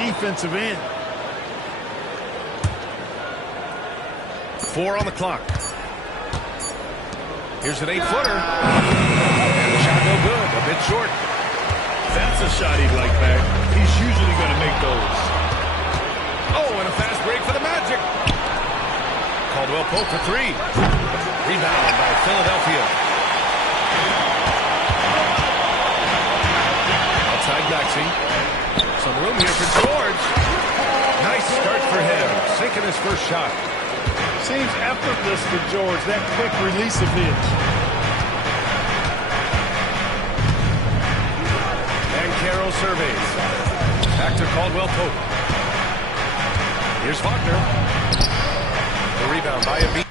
defensive end. 4 on the clock. Here's an 8-footer. And the shot no good. A bit short. That's a shot he'd like back. He's usually going to make those. Oh, and a fast break for the Magic. Caldwell Pope for 3. Rebound by Philadelphia. Outside Maxey. Some room here for George. Nice start for him. Sinking his first shot. Seems effortless for George, that quick release of his. And Carroll surveys. Back to Caldwell Pope. Here's Wagner. The rebound by Embiid.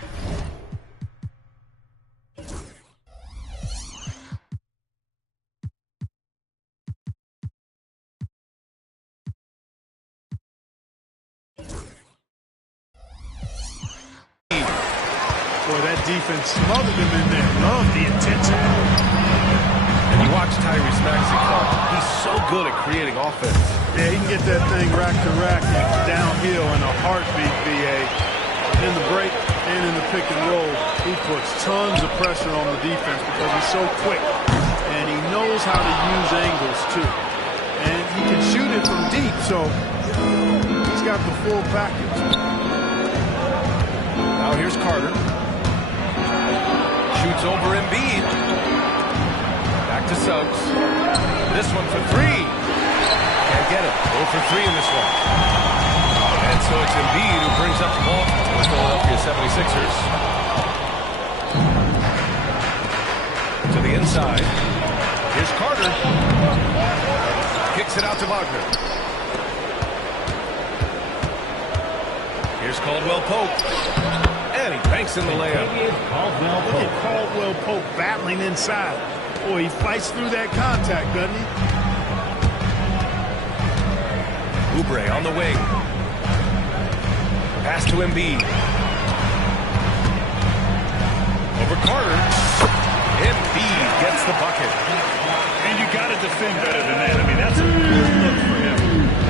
Boy, that defense smothered him in there. Love the intensity. And you watch Tyrese Maxey, he's so good at creating offense. Yeah, he can get that thing rack to rack and downhill in a heartbeat, BA. In the break and in the pick and roll, he puts tons of pressure on the defense because he's so quick. And he knows how to use angles, too. And he can shoot it from deep, so he's got the full package. Now here's Carter. Shoots over Embiid. Back to Suggs. This one for 3. Can't get it. 0 for 3 in this one. And so it's Embiid who brings up the ball for the Philadelphia 76ers. To the inside. Here's Carter. Kicks it out to Wagner. Here's Caldwell Pope. And he banks in the layup. Look at Caldwell Pope battling inside. Boy, he fights through that contact, doesn't he? Oubre on the wing. Pass to Embiid. Over Carter. Embiid gets the bucket. And you got to defend better than that. I mean, that's a good look for him.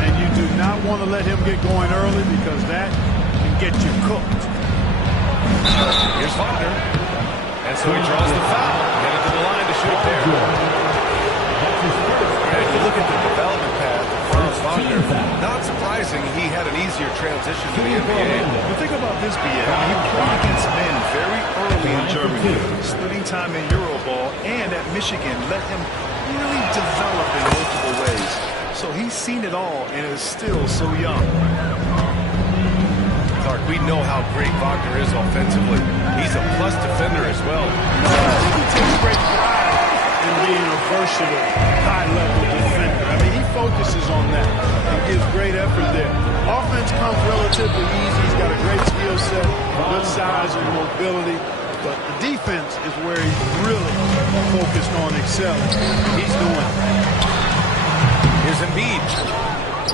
And you do not want to let him get going early because that can get you cooked. Here's Wagner. And so he draws the foul. Headed to the line to shoot there. And if you look at the development path of Franz Wagner, not surprising he had an easier transition to the NBA. The thing about this, BA, he played against men very early in Germany, splitting time in Euroball, and at Michigan let him really develop in multiple ways. So he's seen it all and is still so young. Clark, we know how great Wagner is offensively. He's a plus defender as well. He takes great pride in being a versatile, high-level defender. I mean, he focuses on that and gives great effort there. Offense comes relatively easy. He's got a great skill set, good size and mobility. But the defense is where he's really focused on excelling. He's doing it. Here's Embiid.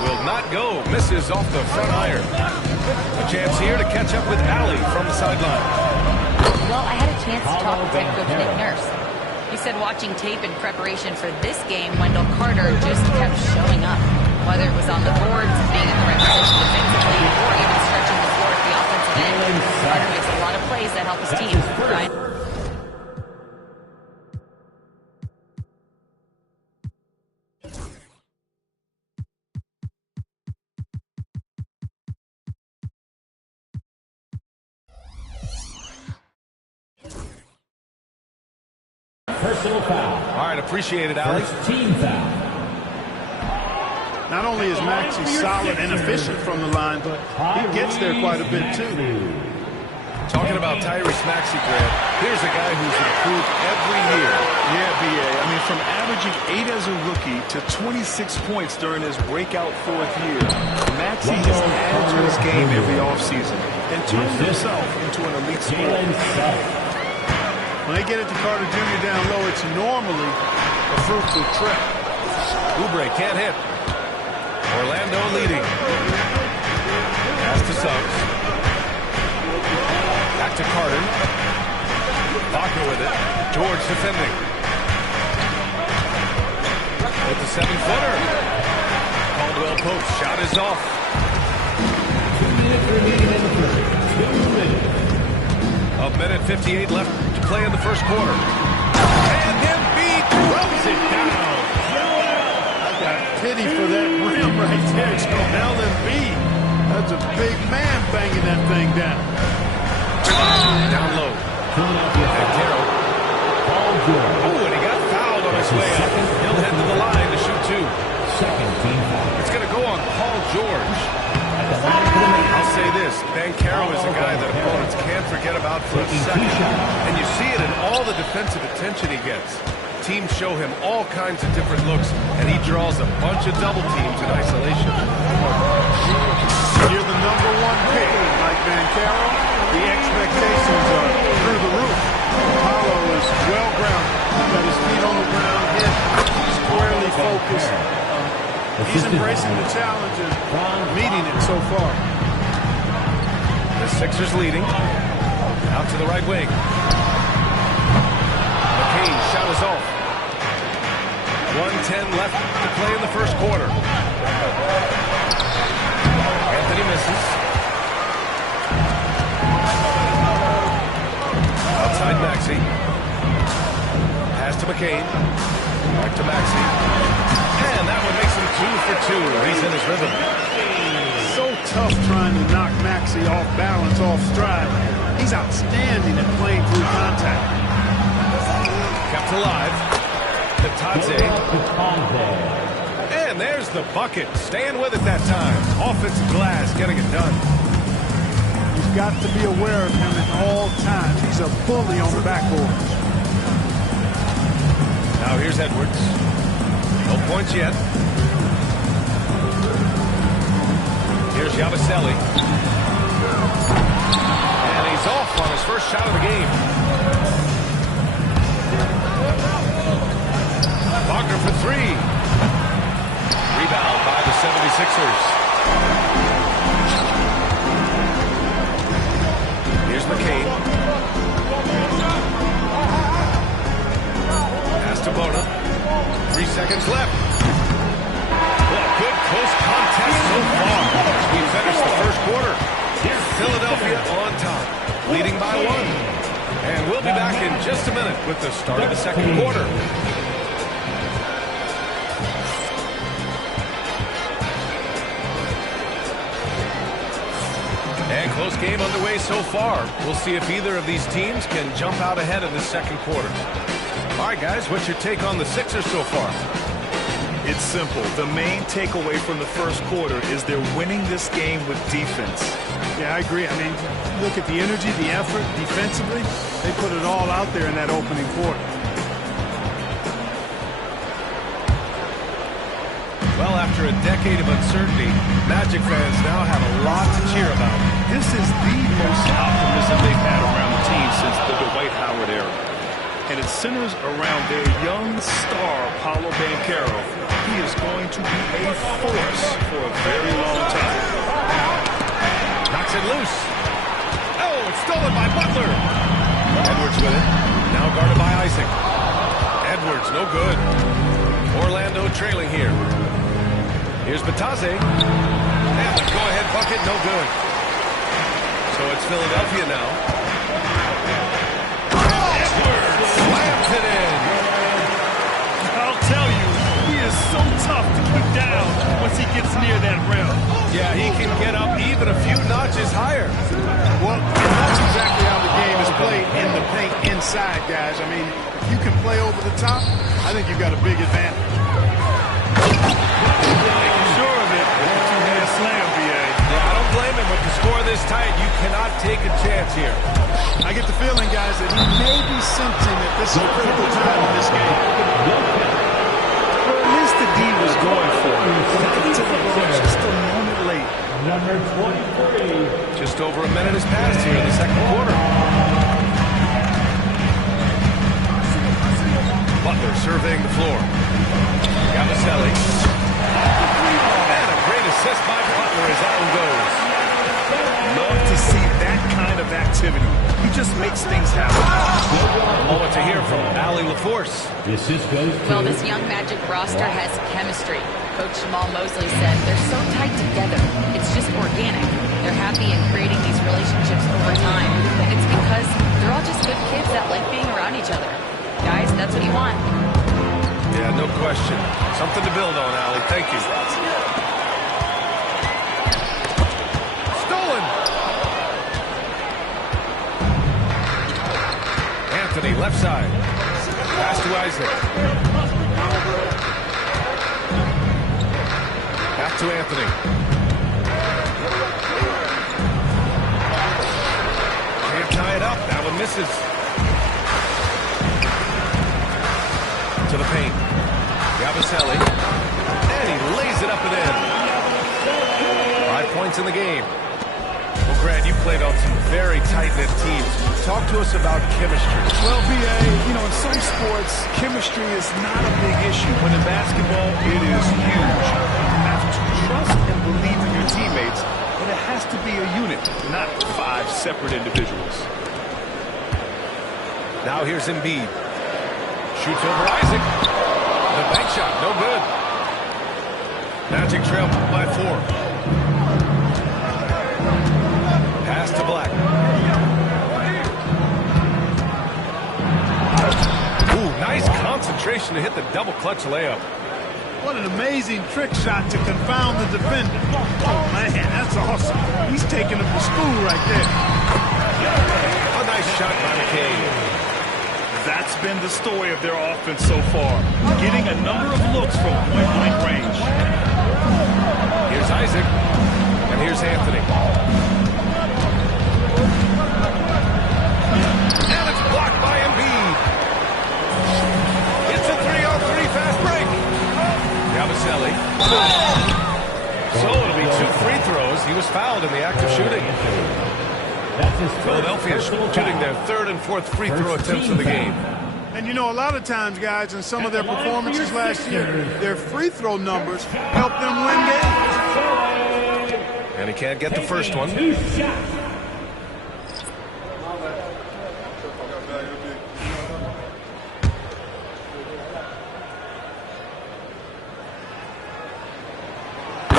Will not go. Misses off the front iron. A chance here to catch up with Allie from the sideline. Well, I had a chance to talk with head coach Nick Nurse. He said watching tape in preparation for this game, Wendell Carter just kept showing up. Whether it was on the boards, being in the right position defensively, or even stretching the floor at the offensive end, Carter makes a lot of plays that help his team. Ryan? Personal foul. All right, appreciate it, Allie. First team foul. Not only is Maxey solid and efficient from the line, but he gets there quite a bit, too. Talking about Tyrese Maxey, Grant, here's a guy who's improved every year. Yeah, BA. I mean, from averaging 8 as a rookie to 26 points during his breakout 4th year, Maxey has added to his game every offseason and turned himself into an elite scorer. When they get it to Carter Jr. down low, it's normally a fruitful trip. Oubre can't hit. Orlando leading. Pass to Suggs. Back to Carter. Wagner with it. George defending. With the 7-footer. Caldwell Pope shot is off. 2 minutes remaining in the first. 2 minutes. A minute 58 left to play in the first quarter. And Embiid throws it down. I got pity for that rim right there. Joel Embiid. That's a big man banging that thing down. Down low. And Carroll. Oh, and he got fouled on his way up. He'll head to the line to shoot two. Second team foul. It's going to go on Paul George. I'll say this, Banchero is a guy that opponents can't forget about for a second. And you see it in all the defensive attention he gets. Teams show him all kinds of different looks, and he draws a bunch of double teams in isolation. You're the number one pick, Mike Banchero. The expectations are through the roof. Paolo is well-grounded. Got his feet on the ground, head squarely focused. He's embracing the challenge and meeting it so far. The Sixers leading. Out to the right wing. McCain shot is off. 1:10 left to play in the first quarter. Anthony misses. Outside Maxey. Pass to McCain. Back to Maxey. And that one makes him 2 for 2. He's in his rhythm. So tough trying to knock Maxey off balance, off stride. He's outstanding at playing through contact. Kept alive. Bitadze. And there's the bucket. Staying with it that time. Offensive glass, getting it done. You've got to be aware of him at all times. He's a bully on the backboard. Now here's Edwards. No points yet. Here's Yabusele. And he's off on his first shot of the game. Wagner for three. Rebound by the 76ers. Here's McCain. Pass to Bona. 3 seconds left. Well, good close contest so far as we finish the first quarter. Philadelphia on top, leading by 1. And we'll be back in just a minute with the start of the second quarter. And close game underway so far. We'll see if either of these teams can jump out ahead in the second quarter. All right, guys, what's your take on the Sixers so far? It's simple. The main takeaway from the first quarter is they're winning this game with defense. Yeah, I agree. I mean, look at the energy, the effort defensively. They put it all out there in that opening quarter. Well, after a decade of uncertainty, Magic fans now have a lot to cheer about. This is the most optimism they've had around the team since the Dwight Howard era. And it centers around their young star, Paolo Banchero. He is going to be a force for a very long time. Knocks it loose. Oh, it's stolen by Butler. Edwards with it. Now guarded by Isaac. Edwards, no good. Orlando trailing here. Here's Bitadze. And the go-ahead bucket, no good. So it's Philadelphia now. Edwards slams it in. I'll tell you, he is so tough to keep down once he gets near that rim. Yeah, he can get up even a few notches higher. Well, that's exactly how the game is played in the paint inside, guys. I mean, if you can play over the top, I think you've got a big advantage. Making sure of it with the two-hand slam, B.A. Yeah, I don't blame him. With the score this tight, you cannot take a chance here. I get the feeling, guys, that he may be sensing that this is a critical time in this game. Or at least the D was going for it. To the ball just a moment late. Number 23. Just over a minute has passed here in the second quarter. Butler surveying the floor. Yabusele. And a great assist by Butler as that one goes. Love to see that kind of activity. He just makes things happen. A moment to hear from Ali LaFleur. force. The assist goes to... Well, this young Magic roster has chemistry. Coach Jamal Mosley said they're so tight together. It's just organic. They're happy in creating these relationships over time. And it's because they're all just good kids that like being around each other. Guys, that's what you want. Yeah, no question. Something to build on, Allie. Thank you. Stolen! Anthony, left side. Pass to Isaac. Back to Anthony. Can't tie it up. That one misses. To the paint. Yabusele. And he lays it up and in. 5 points in the game. Well, Grant, you played on some very tight-knit teams. Talk to us about chemistry. Well, B.A., you know, in some sports, chemistry is not a big issue. But in basketball, it is huge. You have to trust and believe in your teammates, but it has to be a unit, not 5 separate individuals. Now here's Embiid. Shoots over Isaac. The bank shot, no good. Magic trail by 4. Pass to Black. Ooh, nice concentration to hit the double clutch layup. What an amazing trick shot to confound the defender. Oh, man, that's awesome. He's taking him to school right there. A nice shot by McCain. That's been the story of their offense so far. Getting a number of looks from point-blank range. Here's Isaac. And here's Anthony. And it's blocked by Embiid. It's a 3-on-3 fast break. Yabusele. So it'll be 2 free throws. He was fouled in the act of shooting. Philadelphia shooting their 3rd and 4th free throw attempts of the game. And you know, a lot of times, guys, in some of their performances last year, their free throw numbers helped them win games. And he can't get the first one. He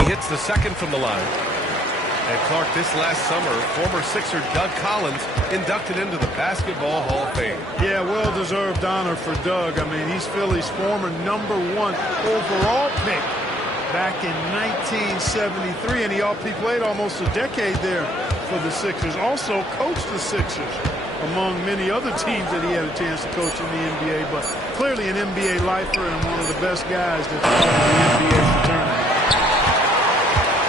hits the second from the line. And Clark, this last summer, former Sixer Doug Collins inducted into the Basketball Hall of Fame. Yeah, well-deserved honor for Doug. I mean, he's Philly's former #1 overall pick back in 1973, and he played almost a decade there for the Sixers. Also coached the Sixers, among many other teams that he had a chance to coach in the NBA, but clearly an NBA lifer and one of the best guys that's part of the NBA fraternity.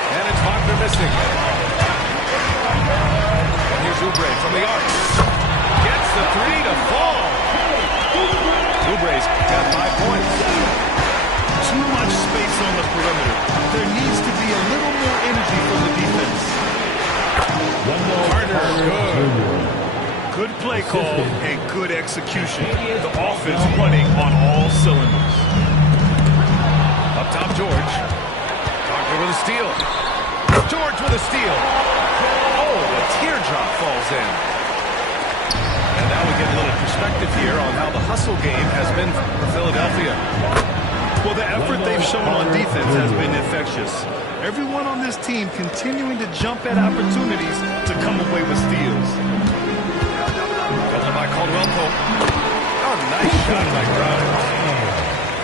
And it's Wagner missing. And here's Oubre from the arc. Gets the 3 to fall. Oubre's got 5 points. Too much space on the perimeter. There needs to be a little more energy from the defense. Carter, good. Good play call and good execution. The offense running on all cylinders. Up top, George. Wagner with a steal. George with a steal. Oh, a teardrop falls in. And now we get a little perspective here on how the hustle game has been for Philadelphia. Well, the effort they've shown on defense has been infectious. Everyone on this team continuing to jump at opportunities to come away with steals. Doubled by Caldwell Pope. Oh, nice shot by Grimes.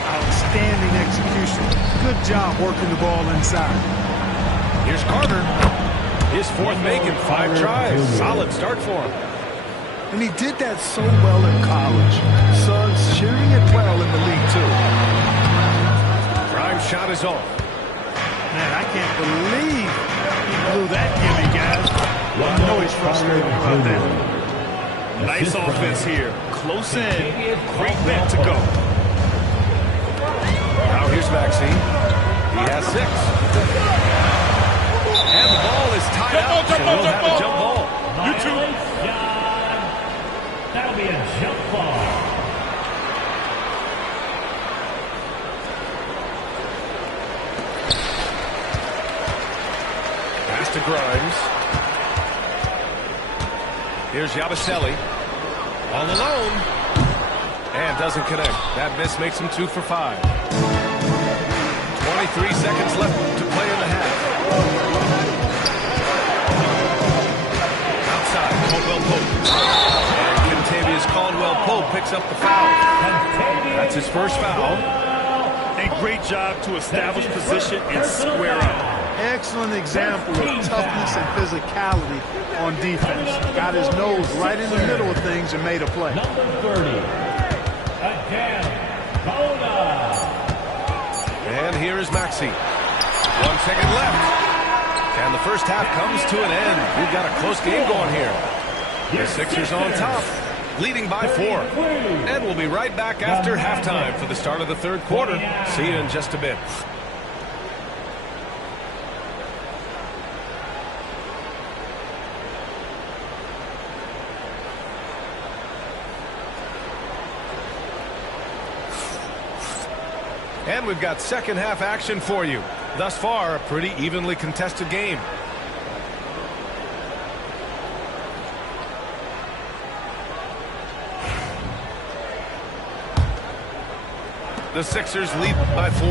Outstanding execution. Good job working the ball inside. Here's Carter. His 4th make in 5 tries. Solid start for him. And he did that so well in college. Suggs sharing it well in the league, too. Grimes' shot is off. Man, I can't believe he blew that gimme, guys. Well, I know he's frustrated about that. Nice offense here. Close in. Great bet to go. Now here's Maxey. He has 6. And the ball is tied up, so we'll have a jump ball. You too. That'll be a jump ball. Pass to Grimes. Here's Yabusele. All alone. And doesn't connect. That miss makes him 2 for 5. 23 seconds left to play in the half. Outside, Caldwell Pope. And Kentavious Caldwell-Pope picks up the foul. That's his first foul. A great job to establish position and square up. Excellent example of toughness and physicality on defense. Got his nose right in the middle of things and made a play. Number 30, again, Bona. And here is Maxey. 1 second left. And the first half comes to an end. We've got a close game going here. The Sixers on top, leading by 4. And we'll be right back after halftime for the start of the third quarter. See you in just a bit. And we've got second half action for you. Thus far, a pretty evenly contested game. The Sixers lead by 4.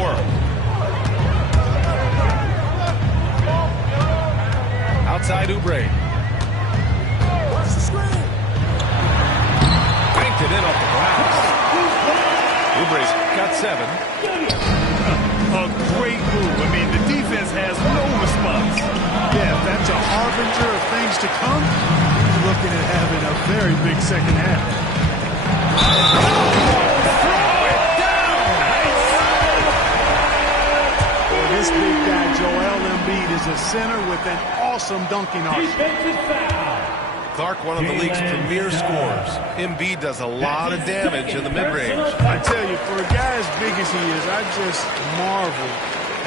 Outside Oubre. Banked it in off the glass. Oubre's got 7. A great move. I mean, the defense has no response. Yeah, if that's a harbinger of things to come, he's looking at having a very big second half. Boy, this big guy, Joel Embiid, is a center with an awesome dunking arsenal. Defensive foul. Clark, one of the league's premier scorers. Embiid does a lot of damage in the mid-range. I tell you, for a guy as big as he is, I just marvel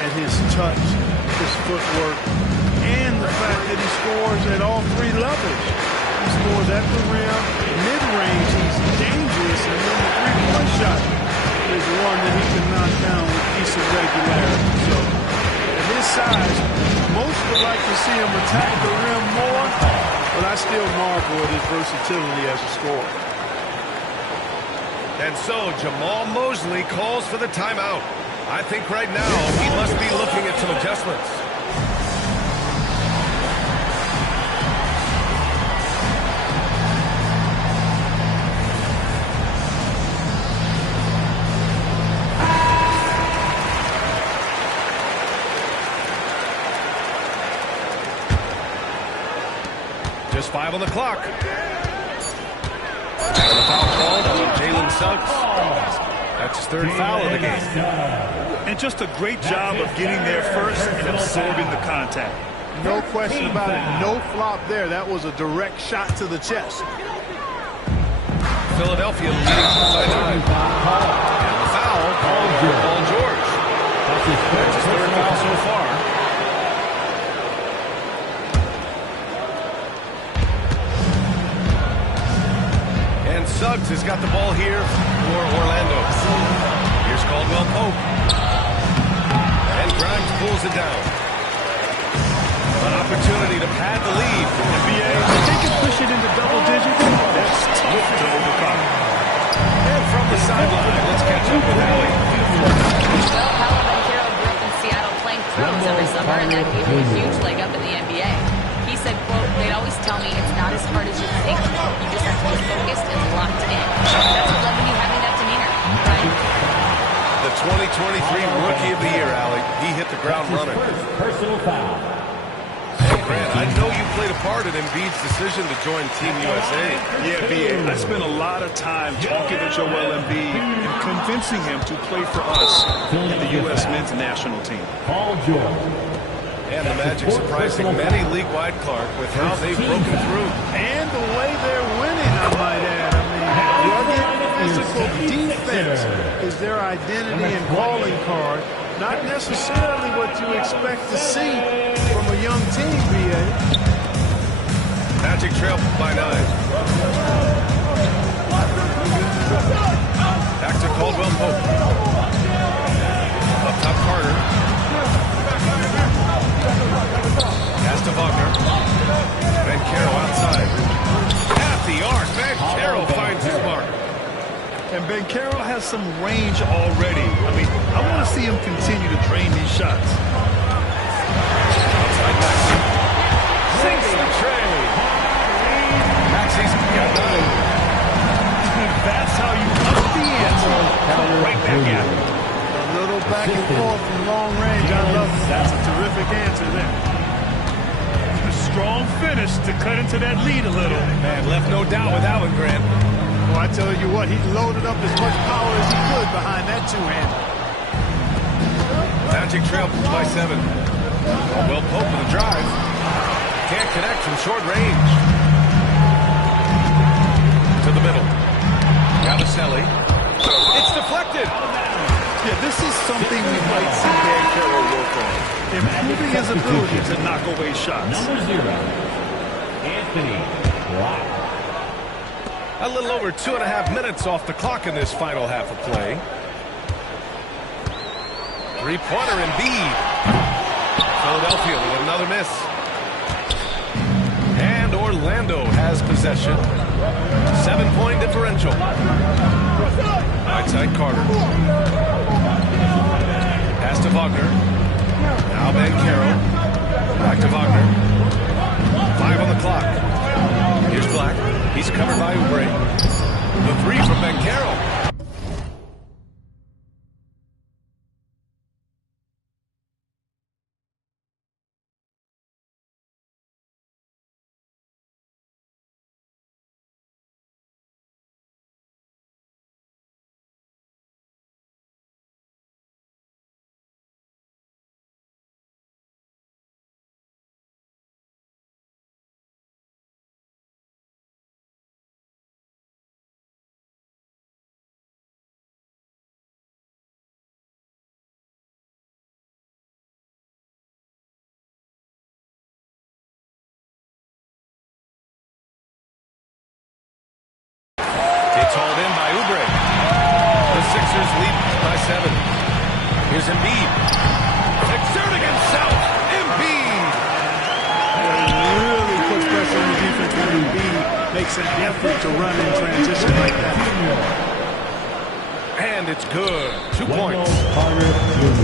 at his touch, his footwork, and the fact that he scores at all 3 levels. He scores at the rim, mid-range, he's dangerous, and then the three-point shot is one that he can knock down with decent regularity. So, at his size, most would like to see him attack the rim more, but I still marvel at his versatility as a scorer. And so Jamal Mosley calls for the timeout. I think right now he must be looking at some adjustments. Just 5 on the clock. And the foul called on Jalen Suggs. That's his 3rd foul of the game. And just a great job of getting there first and absorbing the contact. No question about it. No flop there. That was a direct shot to the chest. Philadelphia leading by 9. And the foul called for Paul George. That's his 3rd foul so far. Suggs has got the ball here for Orlando. Here's Caldwell Pope. And Grimes pulls it down. An opportunity to pad the lead. NBA, if they can push it into double digits, that's tough to overcome. And from the sideline, let's catch up with Allie. Well, Paolo Banchero grew up in Seattle playing pros every summer, and that gave him a huge leg up in the NBA. He said, quote, "They'd always tell me it's not as hard as you think. You just have to be focused and locked in." That's what led me having that demeanor, right? The 2023 Rookie of the Year, Allie. He hit the ground running. Personal foul. Hey, Grant, I know you played a part in Embiid's decision to join Team USA. Yeah, B.A., I spent a lot of time talking to Joel Embiid and convincing him to play for us in the U.S. men's national team. Paul George. And the Magic surprising many league-wide, Clark, with how they've broken through. And the way they're winning, I might add. I mean, rugged, physical defense is their identity and calling card. Not necessarily what you expect to see from a young team, B.A. Magic trail by 9. Back to Caldwell Pope. Up top, Carter. Pass to Wagner. Banchero outside. At the arc. Banchero finds his mark. And Banchero has some range already. I mean, I want to see him continue to drain these shots. Outside Maxey. Sinks the tray. Maxey's got nine. That's how you up the answer. Right back at him. A little back and forth from long range. I love it. That's a terrific answer there. A strong finish to cut into that lead a little. Man, left no doubt with that one, Grant. Well, I tell you what, he loaded up as much power as he could behind that two-hander. Magic trail by 7. Well, Pope with a drive. Can't connect from short range. To the middle. Yabusele. It's deflected. Yeah, this is something we might see Banchero work on. Improving his ability to knock away shots. Number 0, Anthony Black. A little over 2.5 minutes off the clock in this final half of play. Three-pointer Embiid. Philadelphia with another miss. And Orlando has possession. 7-point differential. Right side Carter. Pass to Wagner. Now Banchero. Back to Wagner. 5 on the clock. Here's Black. He's covered by Oubre. The three from Banchero. It's hauled in by Oubre. The Sixers lead by 7. Here's Embiid. Exerting himself. Embiid. Really puts pressure on the defense when Embiid makes an effort to run in transition like that. And it's good. 2 points.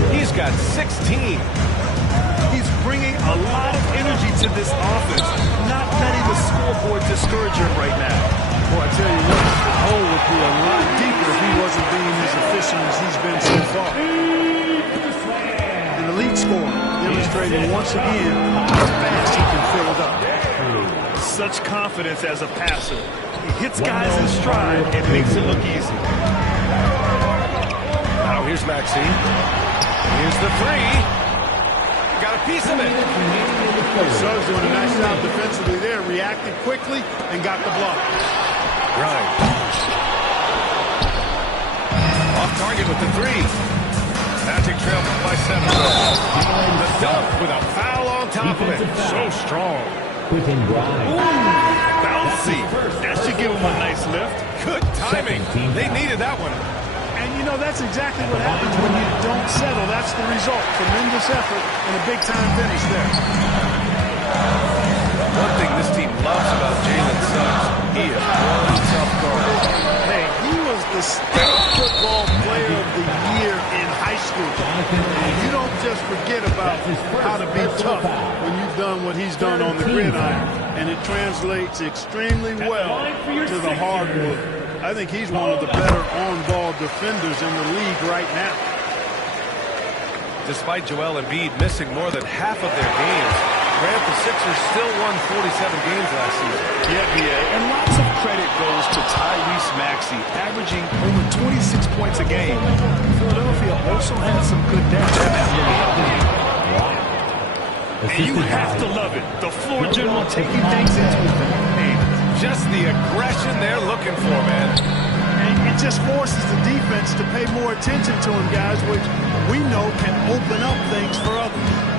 He's got 16. He's bringing a lot of energy to this offense, not letting the scoreboard discourage him right now. Boy, I tell you what, the hole would be a lot deeper if he wasn't being as efficient as he's been so far. An elite scorer, demonstrating once again how fast he can fill it up. Such confidence as a passer. He hits guys in stride and makes it look easy. Now here's Maxey. Here's the three. Got a piece of it. Suggs doing a nice job defensively there, reacted quickly and got the block. Grimes. Off target with the three. Magic trail by 7. The dunk with a foul on top of it. So strong. Bouncy. That should give him a nice lift. Good timing. They needed that one. And, you know, that's exactly what happens when you don't settle. That's the result. Tremendous effort and a big-time finish there. One thing this team loves about Jalen Suggs, he is one tough guard. Hey, he was the state football player of the year in high school. You don't just forget about how to be tough when you've done what he's done on the gridiron. And it translates extremely well to the hardwood. I think he's one of the better on-ball defenders in the league right now. Despite Joel Embiid missing more than half of their games, Grant, the Sixers still won 47 games last season. Yeah, B.A. And lots of credit goes to Tyrese Maxey, averaging over 26 points a game. Philadelphia also had some good depth. And you have to love it. The floor general taking things into his hands. Just the aggression they're looking for, man. And it just forces the defense to pay more attention to him, guys, which we know can open up things for others.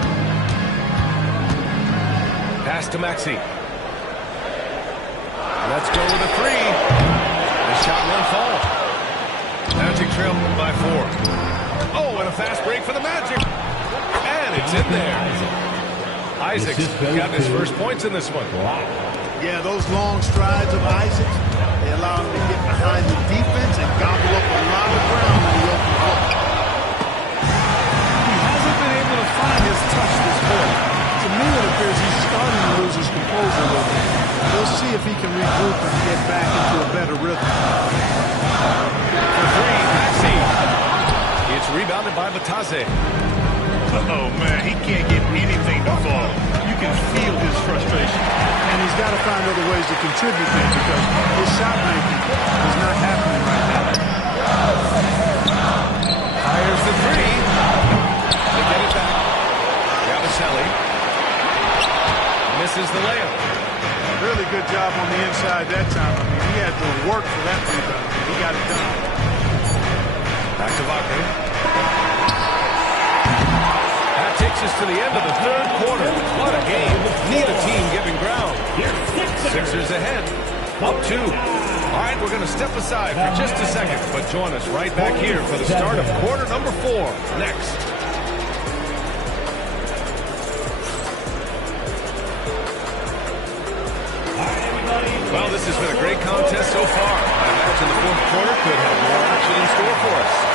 Pass to Maxey. Let's go with a three. The shot won't fall. Magic trail by 4. Oh, and a fast break for the Magic. And it's in there. Isaac's got his first points in this one. Yeah, those long strides of Isaac, they allow him to get behind the defense and gobble Taze. Oh, man, he can't get anything to fall. You can feel his frustration. And he's got to find other ways to contribute there because his shot making is not happening right now. Fires the three. They get it back. Yabusele misses the layup. Really good job on the inside that time. I mean, he had to work for that rebound. He got it done. Back to Wagner. That takes us to the end of the third quarter. What a game. Neither team giving ground. Sixers ahead. Up 2. All right, we're going to step aside for just a second, but join us right back here for the start of quarter number 4 next. Well, this has been a great contest so far. I imagine the fourth quarter could have more action in store for us.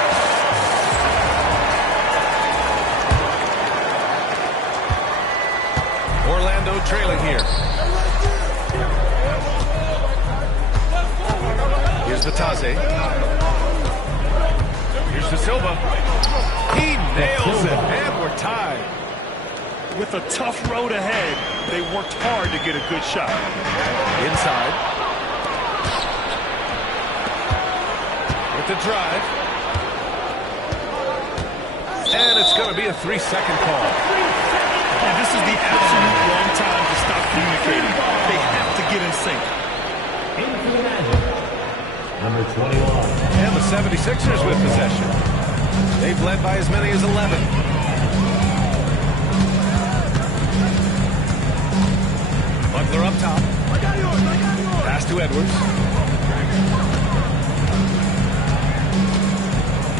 Orlando trailing here. Here's the Taze. Here's the Silva. He nails it, and we're tied. With a tough road ahead, they worked hard to get a good shot. Inside. With the drive. And it's going to be a 3-second call. And this is the absolute wrong time to stop communicating. They have to get in sync. Into the Magic, number 21. And the 76ers with possession. They've led by as many as 11. Butler up top. Pass to Edwards.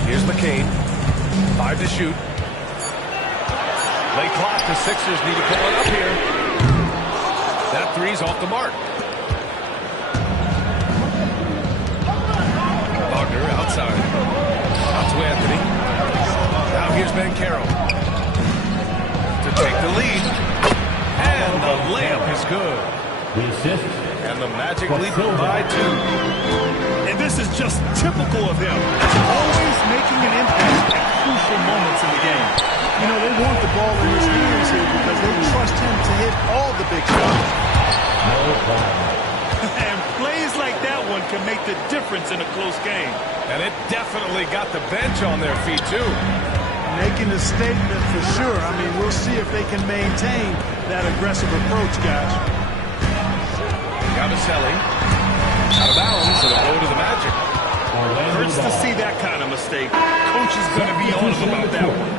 Here's McCain. 5 to shoot. Late clock. The Sixers need to pull it up here. That three's off the mark. Wagner outside. Out to Anthony. Now here's Banchero to take the lead. And the layup is good. The assist. And the Magic lead by 2. And this is just typical of him. Always making an impact at crucial moments in the game. You know, they want the ball in his hands here because they trust him to hit all the big shots. No problem. And plays like that one can make the difference in a close game. And it definitely got the bench on their feet, too. Making a statement for sure. I mean, we'll see if they can maintain that aggressive approach, guys. Yabusele out of bounds, and it'll go to the Magic. Hurts to see that kind of mistake. Coach is going to be on him about that one.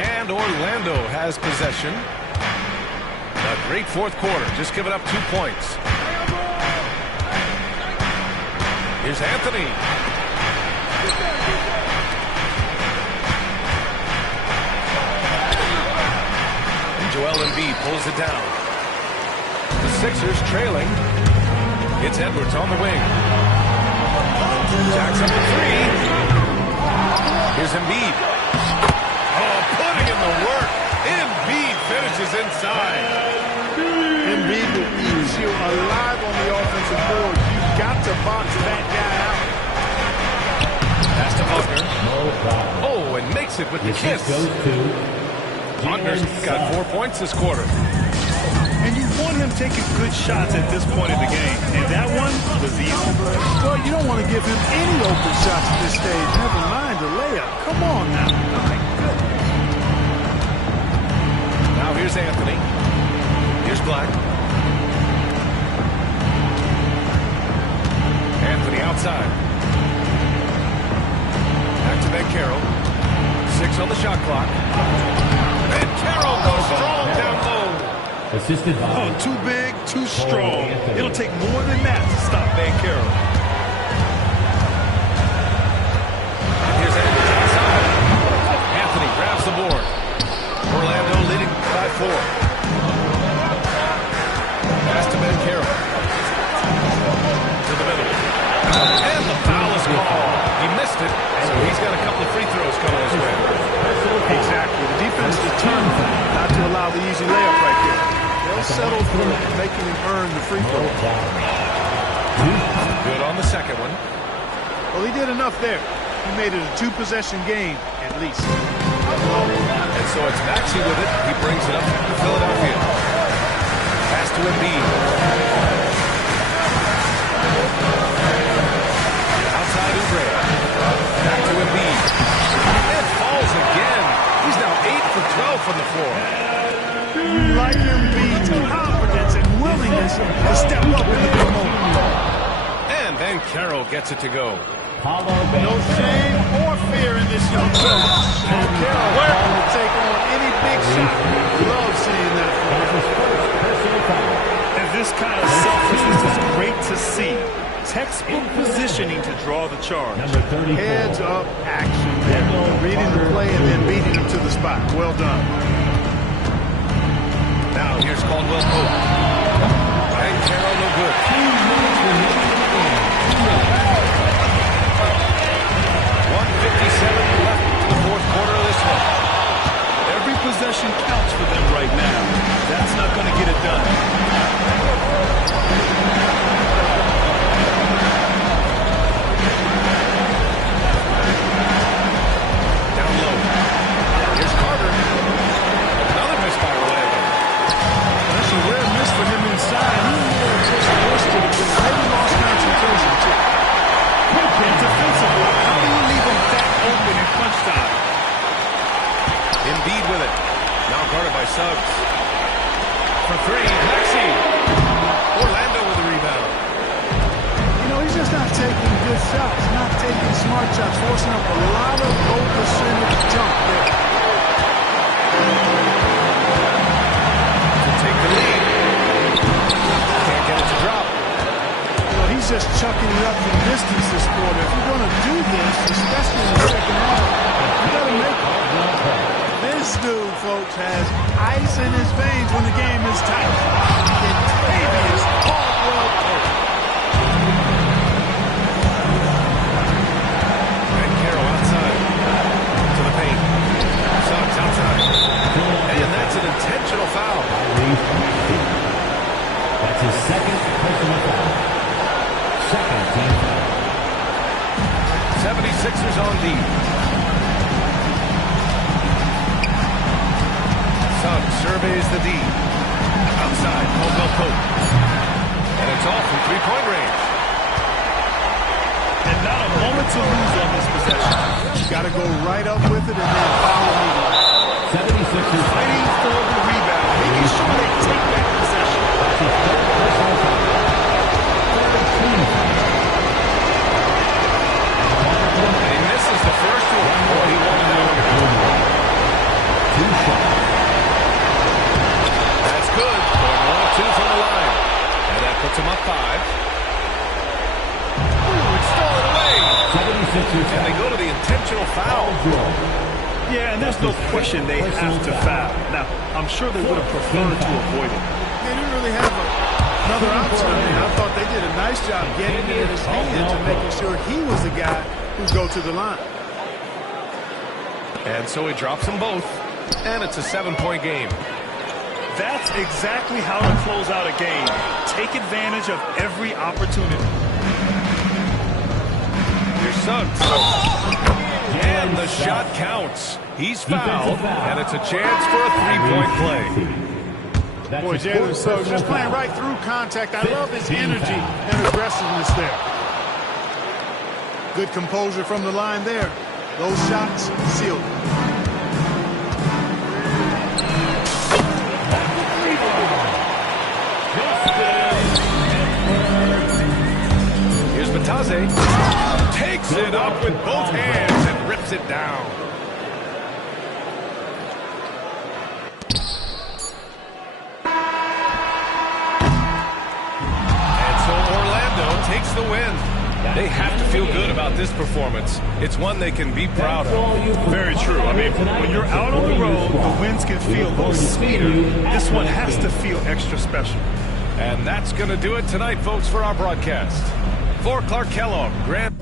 And Orlando has possession. A great fourth quarter, just giving up 2 points. Here's Anthony. And Joel Embiid pulls it down. The Sixers trailing. It's Edwards on the wing. Jacks up the 3. Here's Embiid. Oh, putting in the work. Embiid finishes inside. Embiid will eat you alive on the offensive board. You've got to box that guy out. Pass to Wagner. No problem. Oh, and makes it with the kiss. Goes to Wagner's got 4 points this quarter. And you want him taking good shots at this point in the game. And that one was easy. Well, you don't want to give him any open shots at this stage. Never mind the layup. Come on now. My goodness. Now here's Anthony. Here's Black. Anthony outside. Back to Banchero. 6 on the shot clock. Banchero goes strong down low. assisted by Oh, too big, too strong. It'll take more than that to stop Banchero. And here's Edwards outside. Anthony grabs the board. Orlando leading by 4. Pass to Banchero. To the middle. And the foul is called. He missed it, so he's got a couple of free throws coming his way. Exactly. The defense determined not to allow the easy layup right there. They'll settle for making him earn the free throw. Good on the second one. Well, he did enough there. He made it a 2-possession game, at least. And so it's Maxey with it. He brings it up to Philadelphia. Pass to Embiid. Outside Oubre. Back to Embiid. And falls again. He's now 8 for 12 from the floor. You like Embiid's confidence and willingness to step up in the big moment. And then Carroll gets it to go. No shame or fear in this young fella. And Carroll will take on any big shot. Love seeing that. And this kind of selflessness is great to see. Textbook positioning to draw the charge. Heads up action there. Reading the play and then beating him to the spot. Well done. Now here's Caldwell Pope. And Carroll no good. 1:57 left in the fourth quarter of this one. Every possession counts for them right now. That's not going to get it done. Down low. Here's Carter. Another miss by Orlando. That's a rare miss for him inside. He just forced it. Maybe lost concentration too. And defensively, how do you leave them that open in crunch time? Embiid with it. Now guarded by Suggs. For three, Maxey. Orlando with the rebound. You know, he's just not taking good shots, not taking smart shots, forcing up a lot of low percentage jump there. To take the lead. Can't get it to drop. You know, he's just chucking it up from distance this quarter. If you're going to do this, especially in the second half, you got to make it. This dude, folks, has ice in his veins when the game is tight. Kentavious Caldwell Pope. And Carroll outside. To the paint. Suggs outside. And that's an intentional foul. That's his second personal foul. Second team foul. 76ers on D. Suggs surveys the D. Outside, Caldwell Pope. And it's off from three-point range. And not a moment to lose on this possession. Got to go right up with it and then foul immediately. 76ers Fighting for the rebound, making sure they take that possession. That's his third personal foul. Third team foul. And he misses the first one. Boy, he wanted that one to go. Two shots. That's good. Going 1 of 2 from the line. And that puts him up 5. Ooh, it's stolen away. 76ers And they go to the intentional foul. Yeah, and there's no question they have to foul. Now, I'm sure they would have preferred to avoid it. They didn't really have another option. I mean, I thought they did a nice job getting it in his hands and making sure he was the guy who go to the line. And so he drops them both. And it's a 7-point game. That's exactly how to close out a game. Take advantage of every opportunity. Here's Suggs. And the shot counts. He's fouled, and it's a chance for a 3-point play. Boy, Jalen Suggs just playing right through contact. I love his energy and aggressiveness there. Good composure from the line there. Those shots sealed. Here's Batase. Takes it up with both hands and rips it down. And so Orlando takes the win. They have to feel good about this performance. It's one they can be proud of. Very true. I mean, when you're out on the road, the wins can feel a little sweeter. This one has to feel extra special. And that's going to do it tonight, folks, for our broadcast. For Clark Kellogg, Grant